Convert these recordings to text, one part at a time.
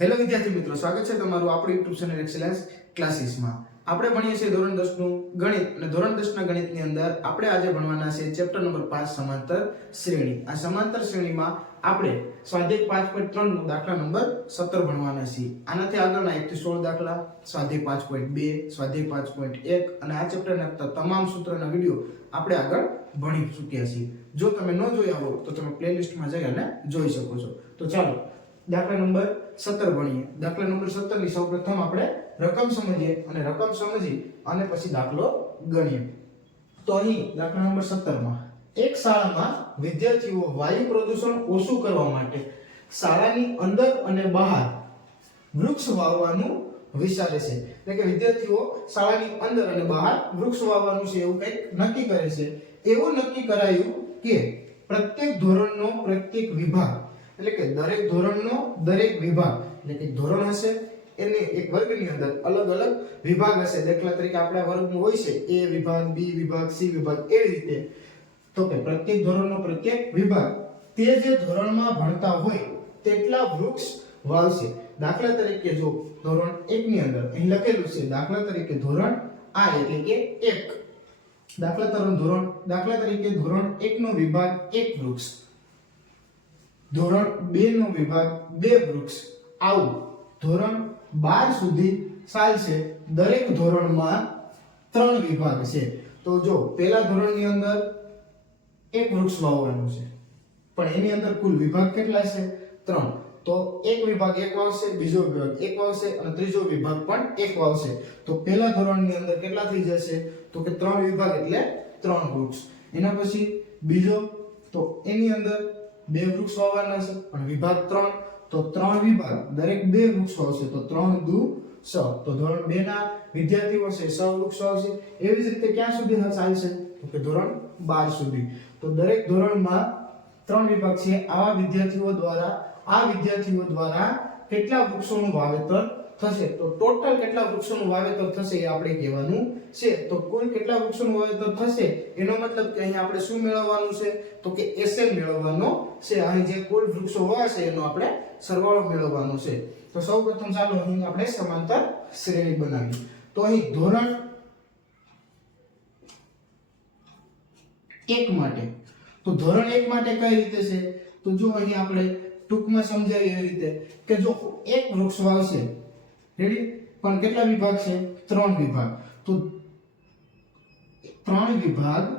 Hello વિદ્યાર્થી મિત્રો, સ્વાગત છે તમારું આપણી યુટ્યુબ ચેનલ એક્સેલન્સ ક્લાસીસમાં. આપણે ભણીએ છીએ ધોરણ 10 નું ગણિત અને ધોરણ 10 ના ગણિતની અંદર આપણે આજે ભણવાના છે ચેપ્ટર નંબર 5 સમાંતર શ્રેણી. આ સમાંતર શ્રેણીમાં આપણે સ્વાધ્યાય 5.3 નો દાખલા નંબર 17 ભણવાના છીએ. આનાથી આગળના 1 થી 16 દાખલા, સ્વાધ્યાય 5.2, સ્વાધ્યાય 5.1 અને આ ચેપ્ટરના તમામ સૂત્રના વિડિયો આપણે આગળ ભણી ચૂક્યા છીએ. જો તમે ન જોયા હો તો તમે પ્લેલિસ્ટમાં જઈ અને જોઈ શકો છો. તો ચાલો દાખલા નંબર 17 ભણીએ. દાખલા નંબર 17 ની સૌપ્રથમ આપણે રકમ સમજીએ અને રકમ સમજી અને પછી દાખલો ગણીએ. તો અહીં દાખલા નંબર 17 માં એક શાળામાં વિદ્યાર્થીઓ વાયુ પ્રદૂષણ ઓછું કરવા માટે શાળાની અંદર અને બહાર વૃક્ષ વાવવાનું વિચારે છે. એટલે કે વિદ્યાર્થીઓ શાળાની અંદર અને બહાર વૃક્ષ વાવવાનું છે એવું કંઈક નક્કી કરે છે. એવું નક્કી કરાયું કે પ્રત્યેક ધોરણનો પ્રત્યેક વિભાગ, એટલે કે દરેક ધોરણનો દરેક વિભાગ, એટલે કે ધોરણ હશે એને એક વર્ગની અંદર અલગ અલગ વિભાગ હશે. દાખલા તરીકે આપણા વર્ગમાં હોય છે A વિભાગ, B વિભાગ, C વિભાગ, એવી રીતે. તો કે પ્રત્યેક ધોરણનો પ્રત્યેક વિભાગ તે જે ધોરણમાં ભણતા હોય તેટલા વૃક્ષ વાવશે. દાખલા તરીકે જો ધોરણ 1 ની અંદર અહીં લખેલું છે, દાખલા તરીકે ધોરણ આ એટલે કે 1, દાખલા તરીકે ધોરણ 1 નો વિભાગ 1 વૃક્ષ, ધોરણ 2 નો વિભાગ 2 વૃક્ષ, આવું ધોરણ 12 સુધી ચાલશે. દરેક ધોરણમાં 3 વિભાગ છે. તો જો પહેલા ધોરણની અંદર 1 વૃક્ષ વાવવાનું છે, પણ એની અંદર કુલ વિભાગ કેટલા છે? 3. તો એક વિભાગ 1 વાવશે, બીજો વિભાગ 1 વાવશે અને ત્રીજો વિભાગ પણ 1 વાવશે. તો પહેલા ધોરણની અંદર કેટલા થઈ જશે? તો કે 3 વિભાગ એટલે 3 વૃક્ષ. એના પછી બીજો, તો એની અંદર 2 વૃક્ષ વાવવાના છે પણ વિભાગ 3, તો 3 વિભાગ દરેક 2 વૃક્ષ વાવશે. તો 3 દુ 6. તો ધોરણ 2 ના વિદ્યાર્થીઓ છે 6 વૃક્ષ વાવશે. એવી જ રીતે ક્યાં સુધી ચાલશે? તો કે ધોરણ 12 સુધી. તો દરેક ધોરણમાં 3 વિભાગ છે. આ વિદ્યાર્થીઓ દ્વારા કેટલા વૃક્ષોનું વાવેતર થશે? તો ટોટલ કેટલા વૃક્ષોનું વાવેતર થશે એ આપણે કહેવાનું છે. તો કુલ કેટલા વૃક્ષોનું વાવેતર થશે એનો મતલબ કે અહીં આપણે શું મેળવવાનું છે? તો કે SL મેળવવાનો છે. અહીં જે કુલ વૃક્ષો વાવશે એનો આપણે સરવાળો મેળવવાનો છે. તો સૌપ્રથમ ચાલો અહીં આપણે સમાંતર શ્રેણી બનાવીએ. તો અહીં ધોરણ 1 માટે, તો ધોરણ 1 માટે કઈ રીતે છે? તો જો અહીં આપણે ટૂંકમાં સમજાવીએ એવી રીતે કે જો 1 વૃક્ષ વાવશે, રેડી, પણ કેટલા વિભાગ છે? 3 વિભાગ. તો 3 વિભાગમાં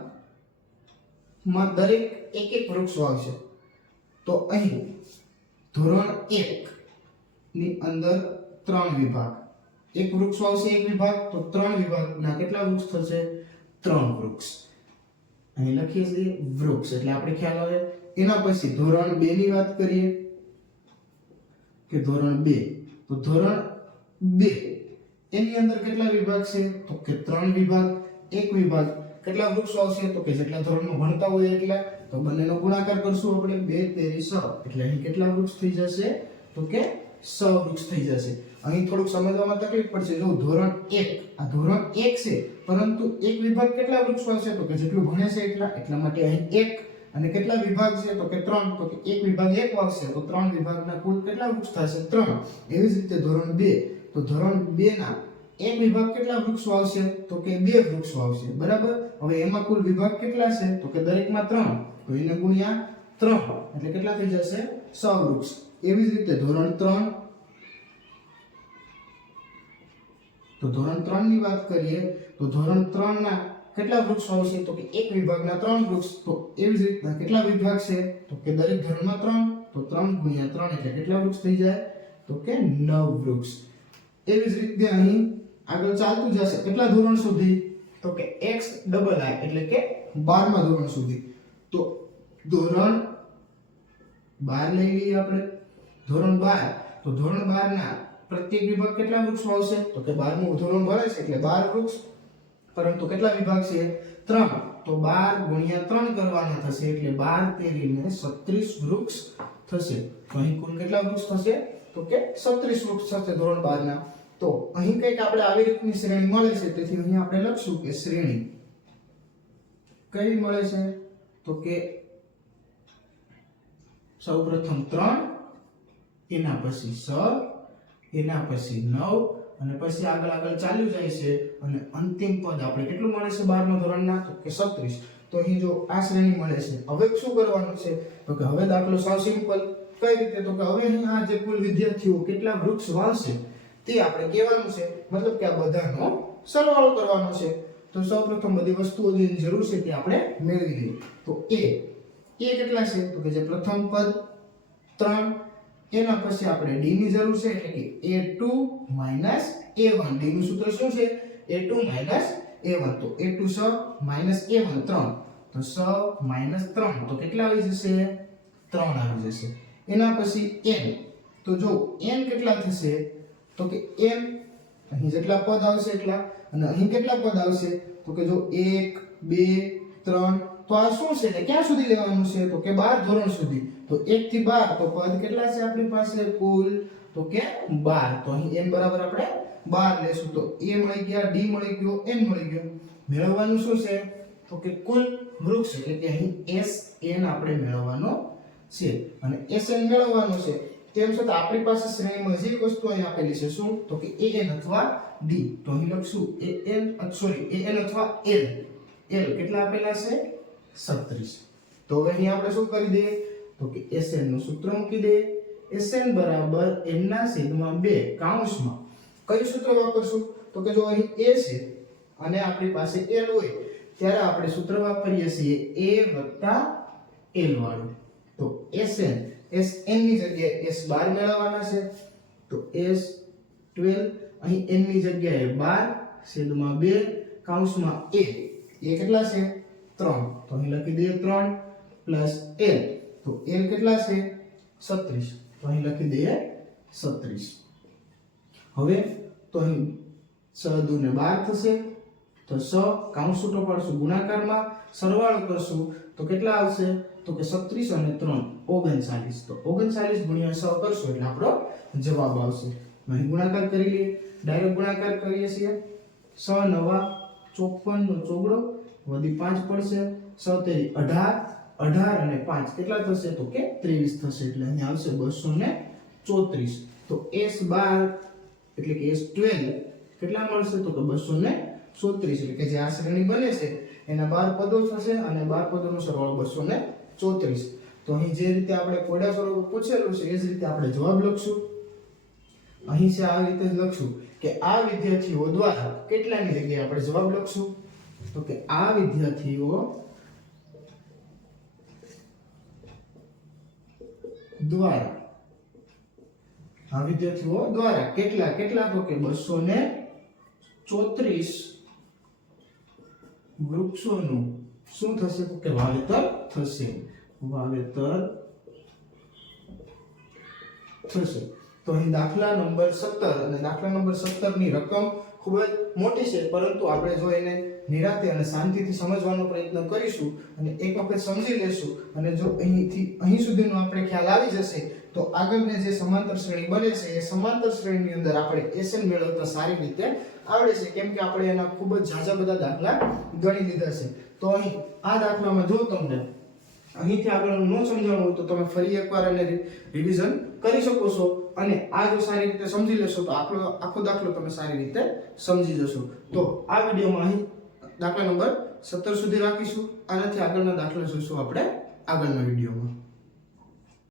દરેક 1 વૃક્ષ વાવશે. તો અહીં ધોરણ 1 ની અંદર 3 વિભાગ, 1 વૃક્ષ વાવશે 1 વિભાગ, તો 3 વિભાગના કેટલા વૃક્ષ થશે? 3 વૃક્ષ. અહીં લખીએ છીએ વૃક્ષ એટલે આપણે ખ્યાલ આવે. એના પછી ધોરણ 2 ની વાત કરીએ કે ધોરણ 2, તો ધોરણ 2 એની અંદર કેટલા વિભાગ છે? તો કે 3 વિભાગ, 1 વિભાગ. કેટલા વૃક્ષ આવશે? તો કે જેટલા ધોરણમાં ભણતા હોય એટલા. તો બંનેનો ગુણાકાર કરશું આપણે, 2 તેરી 6, એટલે અહીં કેટલા વૃક્ષ થઈ જશે? તો કે 6 વૃક્ષ થઈ જશે. અહીં થોડુંક સમજવામાં તકલીફ પડશે. જો ધોરણ 1, આ ધોરણ 1 છે, પરંતુ 1 વિભાગ કેટલા વૃક્ષ આવશે? તો કે જેટલું ભણે છે એટલા માટે અહીં 1. અને કેટલા વિભાગ છે? તો કે 3. તો કે 1 વિભાગ 1 વાવશે તો 3 વિભાગના કુલ કેટલા વૃક્ષ થશે? 3. એવી જ રીતે ધોરણ 2, તો ધોરણ 2 ના 1 વિભાગ કેટલા વૃક્ષ વાવશે? તો કે 2 વૃક્ષ વાવશે. બરાબર. હવે એમાં કુલ વિભાગ કેટલા છે? તો કે દરેકમાં 3, તો એને ગુણ્યા 3 એટલે કેટલા થઈ જશે? 6 વૃક્ષ. એવી જ રીતે ધોરણ 3, તો ધોરણ 3 ની વાત કરીએ તો ધોરણ 3 ના કેટલા વૃક્ષ આવશે? તો કે 1 વિભાગના 3 વૃક્ષ. તો એવી જ રીતના કેટલા વિભાગ છે? તો કે દરેક ધોરણમાં 3, તો 3 ગુણ્યા 3 એટલે કેટલા વૃક્ષ થઈ જાય? તો કે 9 વૃક્ષ. એવી જ રીતે અહીં આગળ ચાલતું જશે કેટલા ધોરણ સુધી? તો કે XII એટલે કે 12મા ધોરણ સુધી. તો ધોરણ 12 લઈ લઈએ આપણે. ધોરણ 12, તો ધોરણ 12 ના પ્રત્યેક વિભાગ કેટલા વૃક્ષ આવશે? તો કે 12મું ધોરણ ભણે છે એટલે 12 વૃક્ષ, પરંતુ કેટલા વિભાગ છે? 3. તો 12 ગુણ્યા 3 કરવાના થશે એટલે 12 તેરીને 36 વૃક્ષ થશે. તો અહીં કુલ કેટલા વૃક્ષ થશે? તો કે 36 વૃક્ષ થશે ધોરણ 12 ના. તો અહીં કંઈક આપણે આવી રીતની શ્રેણી મળે છે, તેથી અહીં આપણે લખશું કે શ્રેણી કઈ મળે છે? તો કે સૌપ્રથમ 3, એના પછી 6 એના પછી 9 અને પછી આગળ આગળ ચાલ્યું જાય છે અને અંતિમ પદ આપણે કેટલું મળે છે 12મા ધોરણના તો કે 36. તો અહીં જો આ શ્રેણી મળે છે. હવે શું કરવાનું છે તો કે હવે દાખલો સાવ સિમ્પલ. કઈ રીતે તો કે હવે અહીં આ જે કુલ વિદ્યાર્થીઓ કેટલા વૃક્ષ વાવશે તે આપણે કહેવાનું છે, મતલબ કે આ બધાનો સરવાળો કરવાનો છે. તો સૌપ્રથમ બધી વસ્તુઓ જેની જરૂર છે તે આપણે મેળવી લઈએ. તો a કેટલા છે તો કે જે પ્રથમ પદ 3, એના પછી આપણે d ની જરૂર છે એટલે કે a2 a1. d નું સૂત્ર શું છે a2 a1. તો a2 6 a1 3. તો 6 3 તો કેટલા આવી જશે 3 આવી જશે. એના પછી n. તો જો n કેટલા થશે તો કે n અહીં જેટલા પદ આવશે એટલા, અને અહીં કેટલા પદ આવશે તો કે જો 1 2 3. તો આ શું છે એટલે ક્યાં સુધી લેવાનું છે તો કે 12 ધોરણ સુધી. તો 1 થી 12 તો પદ કેટલા છે આપણી પાસે કુલ તો કે 12. તો અહીં n બરાબર આપણે 12 લેશું. તો a મળી ગયા, d મળી ગયો, n મળી ગયો. મેળવવાનું શું છે તો કે કુલ વૃક્ષ એટલે કે અહીં Sn આપણે મેળવવાનો છે. અને Sn મેળવવાનો છે તેમ છતાં આપણી પાસે શ્રેણીમાં જે વસ્તુ અહીં આપેલી છે શું તો કે an અથવા d. તો અહીં લખશું an અથવા l. l કેટલા આપેલા છે 36. તો હવે અહીં આપણે શું કરી દઈએ તો કે Sn નું સૂત્ર મૂકી દઈએ. Sn બરાબર n ના છેદમાં 2 કૌંસમાં કયું સૂત્ર વાપરશું તો કે જો અહીં a છે અને આપણી પાસે l હોય ત્યારે આપણે સૂત્ર વાપરીએ છીએ a l વાળું. તો Sn ની જગ્યાએ S12 મેળવવાના છે. તો S12 અહીં n ની જગ્યાએ 12 છેદમાં 2 કૌંસમાં a કેટલા છે 3. તો અહીં લખી દઈએ 3 પ્લસ l. તો l કેટલા છે 36. તો અહીં લખી દઈએ 36. હવે તો અહીં 6 દુ ને 12 થશે. તો 6 કૌંસ છૂટો પાડશું, ગુણાકારમાં સરવાળો કરશું તો કેટલા આવશે તો કે 36 અને 3 39. તો 39 ગુણ્યા 6 કરશું એટલે આપણો જવાબ આવશે. અહીં ગુણાકાર કરી લઈએ, ડાયરેક્ટ ગુણાકાર કરીએ છીએ. 6 9 54 નો ચોગડો વધી 5 પડશે. 6 તેરી 18 અને 5 કેટલા થશે તો કે 23 થશે. એટલે અહીં આવશે 234. તો S12 એટલે કે S12 કેટલા મળશે તો કે 234. એટલે કે જે આ શ્રેણી બને છે એના 12 પદો થશે અને 12 પદોનો સરવાળો 234. તો અહીં જે રીતે આપણે કોયડા સ્વરૂપ પૂછેલું છે એ જ રીતે આપણે જવાબ લખશું. અહીં છે આ રીતે જ લખશું કે આ વિદ્યાર્થીઓ દ્વારા કેટલાની જગ્યાએ આપણે જવાબ લખશું તો કે આ વિદ્યાર્થીઓ દ્વારા કેટલા તો કે 234 વૃક્ષોનું શું થશે તો કે વાવેતર થશે. તો અહીં દાખલા નંબર 17 અને દાખલા નંબર 17 ની રકમ ખૂબ જ મોટી છે, પરંતુ આપણે જો એને નિરાતે અને શાંતિથી સમજવાનો પ્રયત્ન કરીશું અને એક વખત સમજી લેશું અને જો અહીંથી અહીં સુધીનો આપણે ખ્યાલ આવી જશે તો આગળની જે સમાંતર શ્રેણી બને છે એ સમાંતર શ્રેણીની અંદર આપણે Sn મેળવતા સારી રીતે આવડે છે, કેમ કે આપણે એના ખૂબ જ ઝાઝા બધા દાખલા ગણી લીધા છે. તો અહીં આ દાખલામાં જો તમને અહીંથી આગળ ન સમજાણું હોય તો તમે ફરી એકવાર એને રિવિઝન કરી શકો છો અને આ જો સારી રીતે સમજી લેશો તો આખો દાખલો તમે સારી રીતે સમજી જશો. તો આ વિડીયોમાં અહીં દાખલા નંબર 17 સુધી રાખીશું. આનાથી આગળના દાખલા જોઈશું આપણે આગળના વિડીયોમાં.